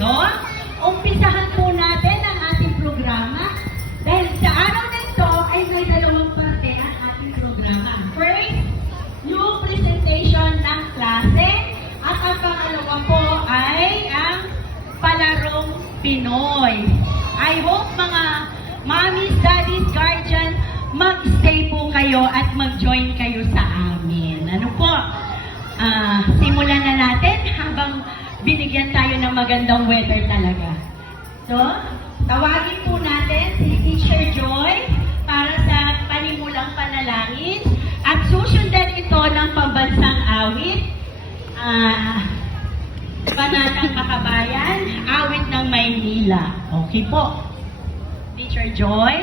So, umpisahan po natin ang ating programa. Dahil sa araw na ito ay may dalawang parte ang ating programa. First, yung presentation ng klase. At ang pangalawa po ay ang palarong Pinoy. I hope mga mommies, daddies, guardian, mag-stay po kayo at mag-join kayo sa amin. Ano po? Simulan na natin habang binigyan tayo ng magandang weather talaga. So, tawagin po natin si Teacher Joy para sa panimulang panalangin at susundan ito ng pambansang awit, Panatang Makabayan, awit ng Maynila. Okay po. Teacher Joy.